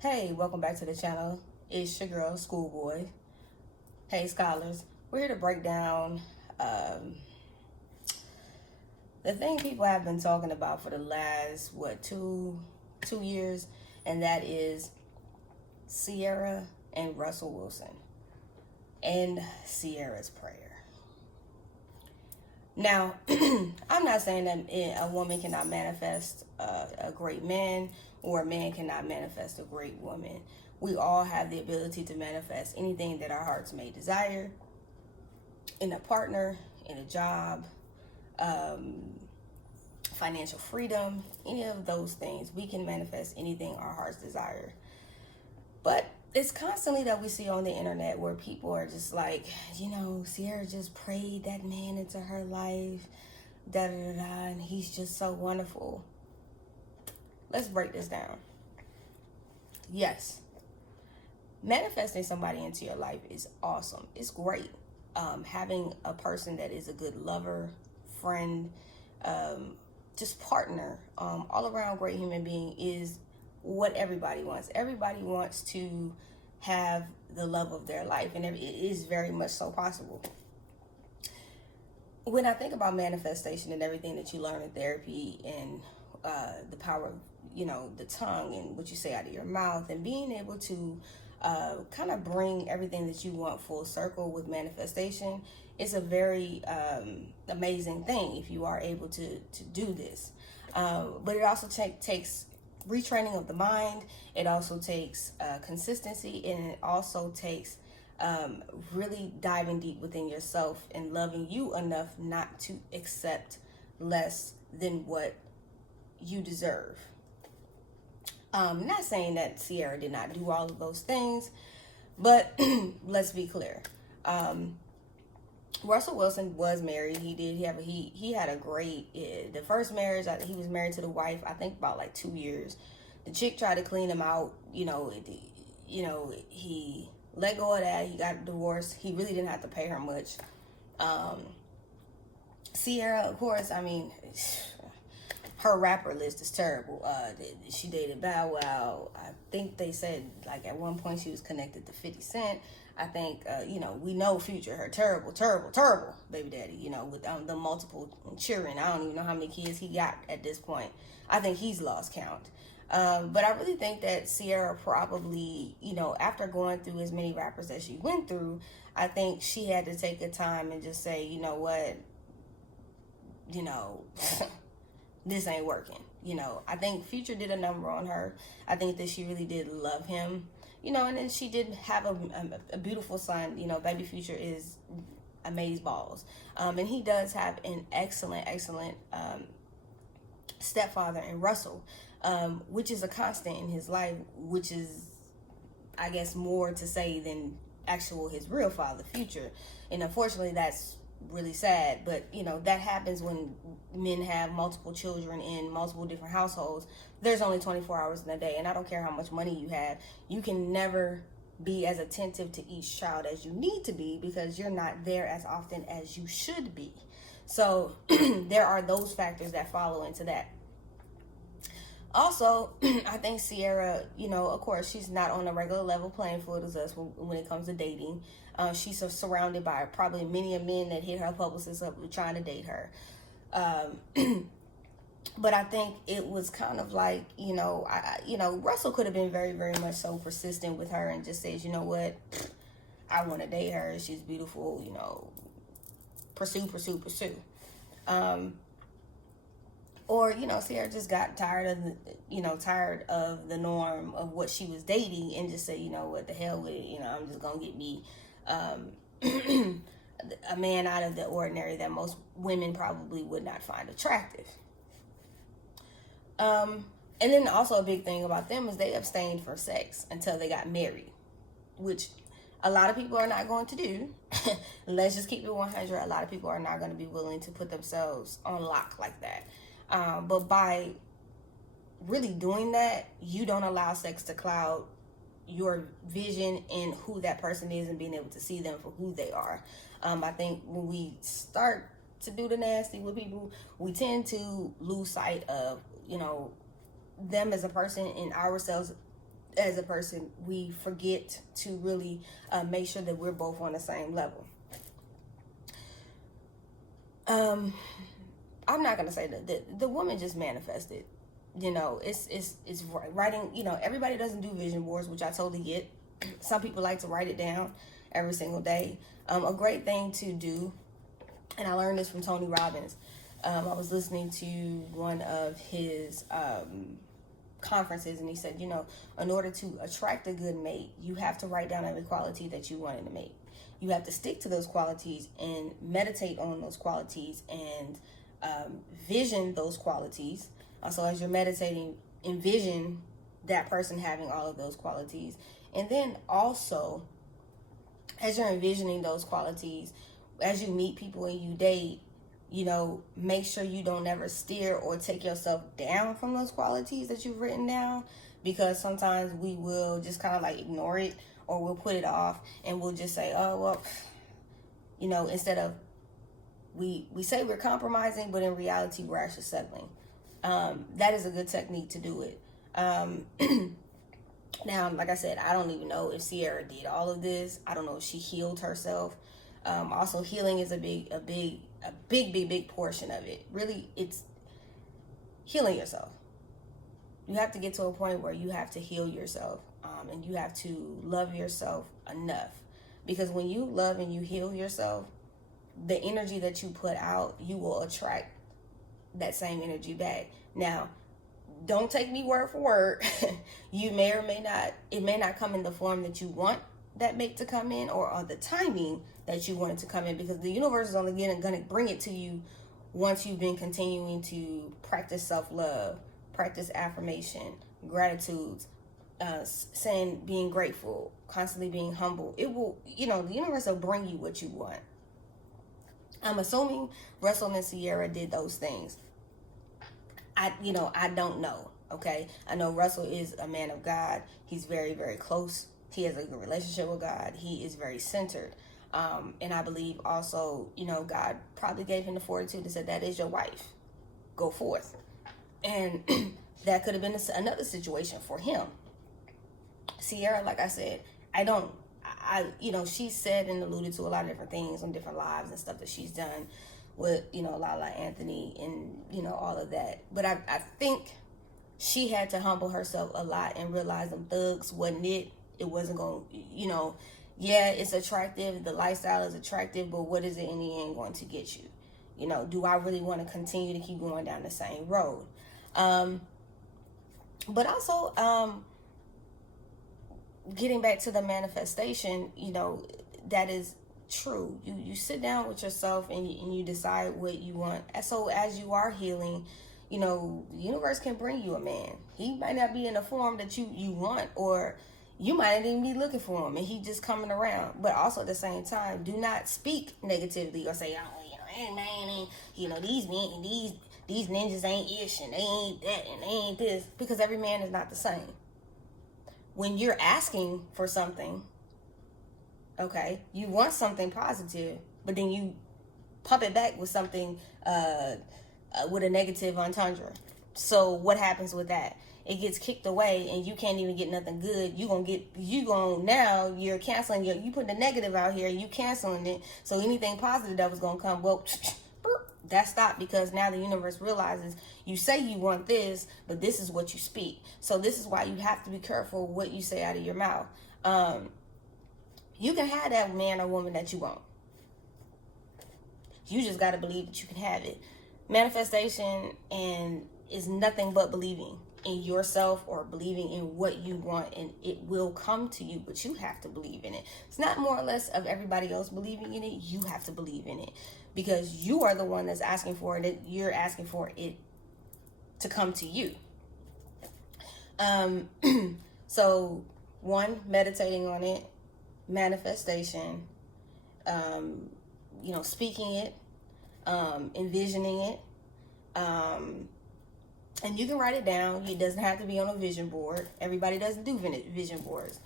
Hey, welcome back to the channel. It's your girl, Schoolboy. Hey, scholars. We're here to break down um, the thing people have been talking about for the last, two years, and that is Ciara and Russell Wilson and Ciara's prayer. Now, I'm not saying that a woman cannot manifest a great man or a man cannot manifest a great woman. We all have the ability to manifest anything that our hearts may desire in a partner, in a job, um, financial freedom, any of those things. We can manifest anything our hearts desire. But it's constantly that we see on the internet where people are just like, Ciara just prayed that man into her life, da da da da, and he's just so wonderful. Let's break this down. Yes, manifesting somebody into your life is awesome. It's great. Having a person that is a good lover, friend, just partner, all around great human being is what everybody wants. Everybody wants to have the love of their life, and it is very much so possible. When I think about manifestation and everything that you learn in therapy and the power of, the tongue and what you say out of your mouth and being able to kind of bring everything that you want full circle with manifestation, it's a very amazing thing if you are able to do this. But it also takes retraining of the mind. It also takes consistency, and it also takes really diving deep within yourself and loving you enough not to accept less than what you deserve. Not saying that Ciara did not do all of those things, but let's be clear. Russell Wilson was married. He had a great the first marriage. He was married to the wife, I think, about like 2 years. The chick tried to clean him out. He let go of that. He got divorced. He really didn't have to pay her much. Ciara, of course, her rapper list is terrible. She dated Bow Wow. I think they said like at one point she was connected to 50 Cent. I think, we know Future, her terrible baby daddy, with the multiple children. I don't even know how many kids he got at this point. I think he's lost count. But I really think that Ciara probably, after going through as many rappers that she went through, I think she had to take a time and just say, you know what, this ain't working. I think Future did a number on her. I think that she really did love him, and then she did have a beautiful son. Baby Future is amaze balls. And he does have an excellent stepfather in Russell, which is a constant in his life, which is, I guess, more to say than his real father, Future. And unfortunately, that's really sad, but that happens when men have multiple children in multiple different households. There's only 24 hours in a day, and I don't care how much money you have, you can never be as attentive to each child as you need to be because you're not there as often as you should be. So there are those factors that follow into that. Also, I think Ciara, of course, she's not on a regular level playing field as us when it comes to dating. She's surrounded by probably many men that hit her publicist up trying to date her. But I think it was kind of like, Russell could have been very, very much so persistent with her and just says, you know what, I want to date her. She's beautiful, pursue. Or, Ciara just got tired of the norm of what she was dating and just said, what the hell with it, I'm just going to get me a man out of the ordinary that most women probably would not find attractive. And then also a big thing about them is they abstained from sex until they got married, which a lot of people are not going to do. Let's just keep it 100. A lot of people are not going to be willing to put themselves on lock like that. But by really doing that, you don't allow sex to cloud your vision and who that person is and being able to see them for who they are. I think when we start to do the nasty with people, we tend to lose sight of, them as a person and ourselves as a person, we forget to really make sure that we're both on the same level. I'm not gonna say that the woman just manifested. You know, it's writing. You know, everybody doesn't do vision boards, which I totally get. Some people like to write it down every single day. A great thing to do, and I learned this from Tony Robbins. I was listening to one of his conferences, and he said, you know, in order to attract a good mate, you have to write down every quality that you want in a mate. You have to stick to those qualities and meditate on those qualities and vision those qualities. So as you're meditating, envision that person having all of those qualities. And then also, as you're envisioning those qualities, as you meet people and you date, you know, make sure you don't ever steer or take yourself down from those qualities that you've written down, because sometimes we will just kind of like ignore it, or we'll put it off and we'll just say, oh, well, you know, instead of, we say we're compromising, but in reality, we're actually settling. That is a good technique to do it. Now, like I said, I don't even know if Ciara did all of this. I don't know if she healed herself. Also, healing is a big portion of it. Really, it's healing yourself. You have to get to a point where you have to heal yourself, and you have to love yourself enough. Because when you love and you heal yourself, the energy that you put out, you will attract that same energy back. Now, don't take me word for word. You may or may not, it may not come in the form that you want that mate to come in, or on the timing that you want it to come in, because the universe is only going to bring it to you once you've been continuing to practice self-love, practice affirmation, gratitudes, saying, being grateful, constantly being humble. It will, you know, the universe will bring you what you want. I'm assuming Russell and Ciara did those things. I don't know. Okay. I know Russell is a man of God. He's very, very close. He has a good relationship with God. He is very centered. And I believe also, you know, God probably gave him the fortitude to say, that is your wife. Go forth. And that could have been another situation for him. Ciara, like I said, she said and alluded to a lot of different things on different lives and stuff that she's done with, you know, Lala Anthony and, you know, all of that. But I think she had to humble herself a lot and realize them thugs wasn't it. It wasn't going to, you know, yeah, it's attractive. The lifestyle is attractive, but what is it in the end going to get you? You know, do I really want to continue to keep going down the same road? But also, getting back to the manifestation, you know, that is true. You sit down with yourself and you decide what you want. So as you are healing, you know, the universe can bring you a man. He might not be in the form that you want, or you might not even be looking for him and he just coming around. But also at the same time, do not speak negatively or say, oh, you know, hey man, you know, these men, these ninjas ain't ish and they ain't that and they ain't this, because every man is not the same. When you're asking for something, okay, you want something positive, but then you pump it back with something with a negative entendre. So what happens with that? It gets kicked away and you can't even get nothing good. Now you're canceling, you put the negative out here, you canceling it. So anything positive that was going to come, well, that stopped, because now the universe realizes you say you want this, but this is what you speak. So this is why you have to be careful what you say out of your mouth. You can have that man or woman that you want. You just got to believe that you can have it. Manifestation is nothing but believing in yourself or believing in what you want, and it will come to you, but you have to believe in it. It's not more or less of everybody else believing in it. You have to believe in it, because you are the one that's asking for it. You're asking for it to come to you. So one, meditating on it, manifestation, speaking it, envisioning it, and you can write it down. It doesn't have to be on a vision board. Everybody doesn't do vision boards.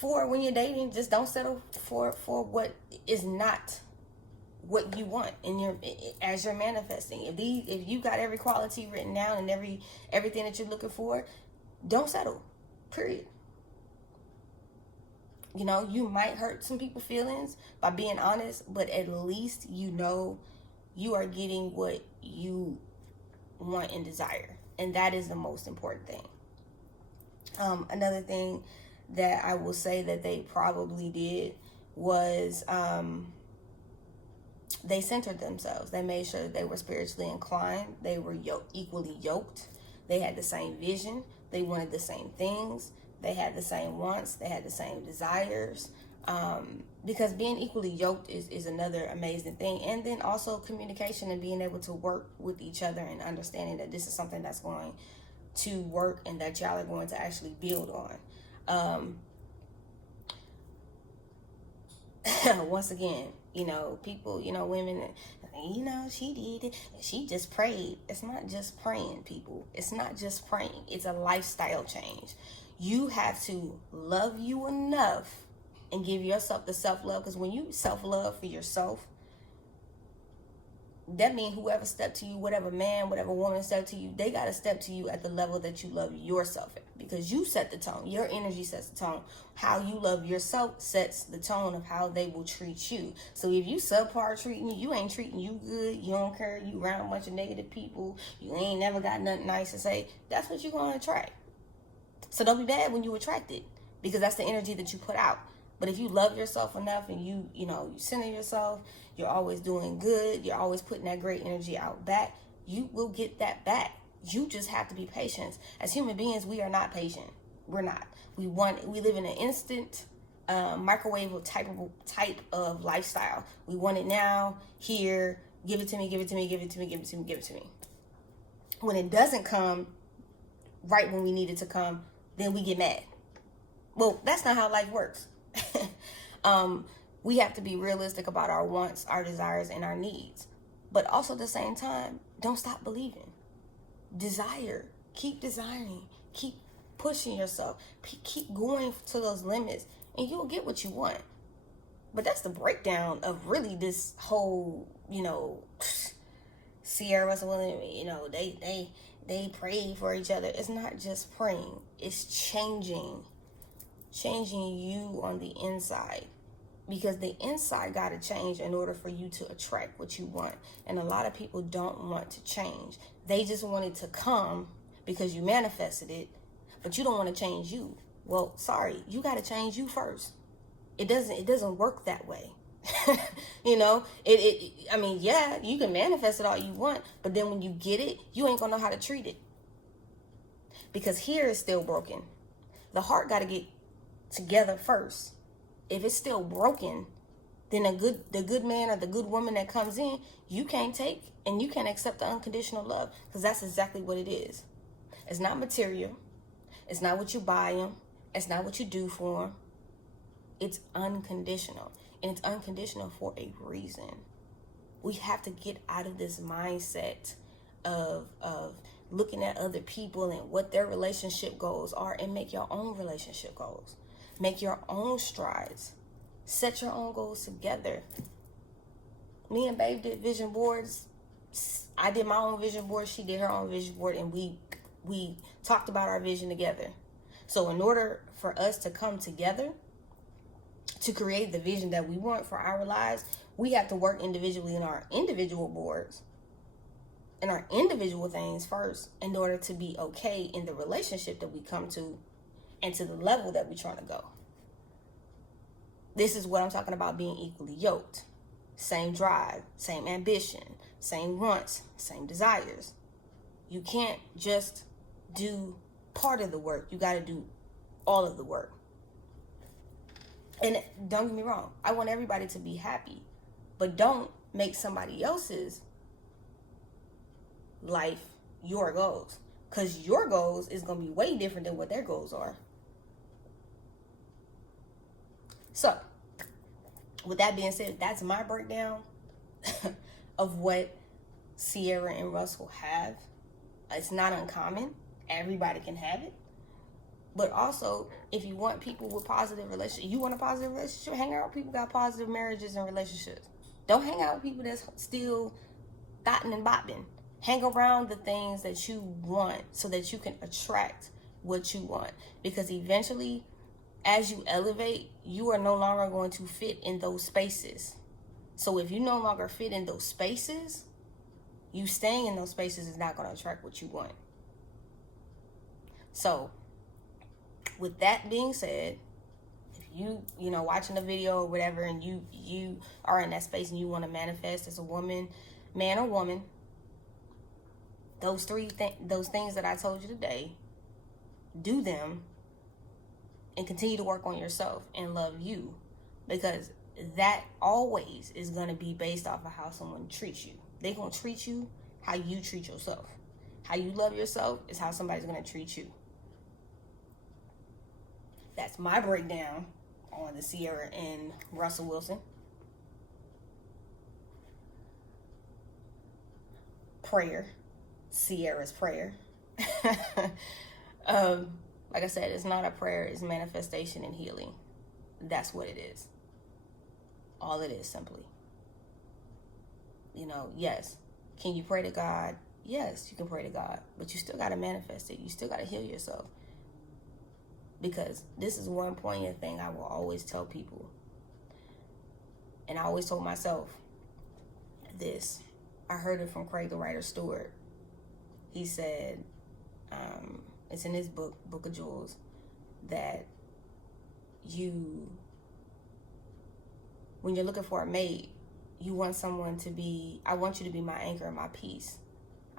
For when you're dating, just don't settle for what is not what you want as you're manifesting. If you got every quality written down and everything that you're looking for, Don't settle. Period. You know, you might hurt some people's feelings by being honest, but at least you know you are getting what you want and desire. And that is the most important thing. Another thing that I will say that they probably did was they centered themselves. They made sure that they were spiritually inclined. They were equally yoked. They had the same vision. They wanted the same things. They had the same wants. They had the same desires. Because being equally yoked is another amazing thing. And then also communication and being able to work with each other and understanding that this is something that's going to work and that y'all are going to actually build on. Once again, you know, people, you know, women, you know, she did it. She just prayed. It's not just praying, people. It's not just praying. It's a lifestyle change. You have to love you enough and give yourself the self-love. Because when you self-love for yourself, that means whoever stepped to you, whatever man, whatever woman stepped to you, they got to step to you at the level that you love yourself at. Because you set the tone. Your energy sets the tone. How you love yourself sets the tone of how they will treat you. So if you subpar treating you, you ain't treating you good, you don't care, you around a bunch of negative people, you ain't never got nothing nice to say, that's what you're going to attract. So don't be bad when you attract it, because that's the energy that you put out. But if you love yourself enough and you center yourself, you're always doing good, you're always putting that great energy out back, you will get that back. You just have to be patient. As human beings, we are not patient. We're not. We live in an instant microwave type of lifestyle. We want it now, here, give it to me, give it to me, give it to me, give it to me, give it to me. When it doesn't come right when we need it to come, then we get mad. Well, that's not how life works. We have to be realistic about our wants, our desires, and our needs. But also at the same time, don't stop believing. Desire. Keep desiring. Keep pushing yourself. Keep going to those limits, and you'll get what you want. But that's the breakdown of really this whole, Ciara Russell, they pray for each other. It's not just praying. It's changing you on the inside, because the inside got to change in order for you to attract what you want. And a lot of people don't want to change. They just want it to come because you manifested it, but you don't want to change you. Well, sorry, you got to change you first. It doesn't work that way. Yeah, you can manifest it all you want, but then when you get it, you ain't gonna know how to treat it, because here is still broken. The heart got to get together first. If it's still broken, then the good man or the good woman that comes in, you can't take and you can't accept the unconditional love, because that's exactly what it is. It's not material. It's not what you buy them. It's not what you do for them. It's unconditional, and it's unconditional for a reason. We have to get out of this mindset of looking at other people and what their relationship goals are, and make your own relationship goals. Make your own strides. Set your own goals together. Me and Babe did vision boards. I did my own vision board. She did her own vision board, and we talked about our vision together. So in order for us to come together to create the vision that we want for our lives, we have to work individually in our individual boards and our individual things first, in order to be okay in the relationship that we come to and to the level that we're trying to go. This is what I'm talking about, being equally yoked. Same drive, same ambition, same wants, same desires. You can't just do part of the work. You got to do all of the work. And don't get me wrong, I want everybody to be happy, but don't make somebody else's life your goals, because your goals is going to be way different than what their goals are. So with that being said, that's my breakdown of what Ciara and Russell have. It's not uncommon. Everybody can have it. But also, if you want people with positive relationships, you want a positive relationship, hang out with people who got positive marriages and relationships. Don't hang out with people that's still thotting and bopping. Hang around the things that you want so that you can attract what you want, because eventually, as you elevate, you are no longer going to fit in those spaces. So if you no longer fit in those spaces, you staying in those spaces is not going to attract what you want. So with that being said, if you know, watching a video or whatever, and you are in that space and you want to manifest as a woman, man or woman, those things that I told you today, do them and continue to work on yourself and love you, because that always is going to be based off of how someone treats you. They're going to treat you how you treat yourself. How you love yourself is how somebody's going to treat you. That's my breakdown on the Ciara and Russell Wilson. Prayer. Ciara's prayer. Like I said, it's not a prayer, it's manifestation and healing. That's what it is. All it is, simply. You know, yes. Can you pray to God? Yes, you can pray to God. But you still got to manifest it. You still got to heal yourself. Because this is one poignant thing I will always tell people. And I always told myself this. I heard it from Craig the Writer Stewart. He said, it's in his book, Book of Jewels, that when you're looking for a mate, you want someone to be, I want you to be my anchor and my peace.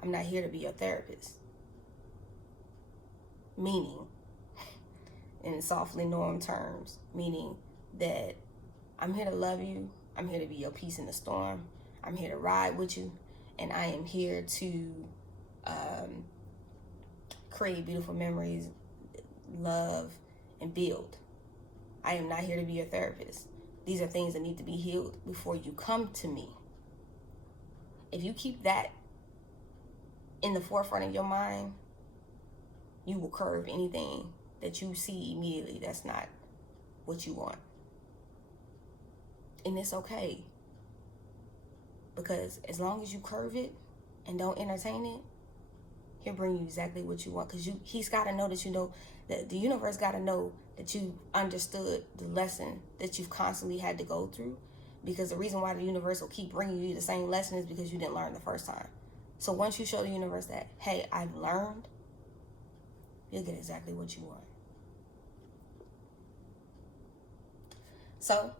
I'm not here to be your therapist. Meaning, in softly normed terms, meaning that I'm here to love you. I'm here to be your peace in the storm. I'm here to ride with you. And I am here to create beautiful memories, love, and build. I am not here to be your therapist. These are things that need to be healed before you come to me. If you keep that in the forefront of your mind, you will curve anything that you see immediately that's not what you want. And it's okay. Because as long as you curve it and don't entertain it, he'll bring you exactly what you want. Because he's got to know that you know, that the universe got to know that you understood the lesson that you've constantly had to go through. Because the reason why the universe will keep bringing you the same lesson is because you didn't learn the first time. So once you show the universe that, hey, I've learned, you'll get exactly what you want. So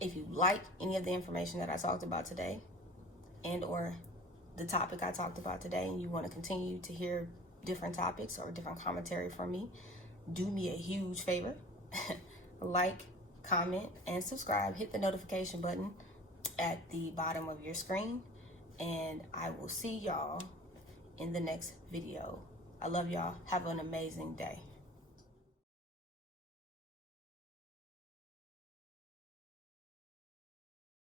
if you like any of the information that I talked about today, and or the topic I talked about today, and you want to continue to hear different topics or different commentary from me, do me a huge favor. Like, comment, and subscribe. Hit the notification button at the bottom of your screen. And I will see y'all in the next video. I love y'all. Have an amazing day.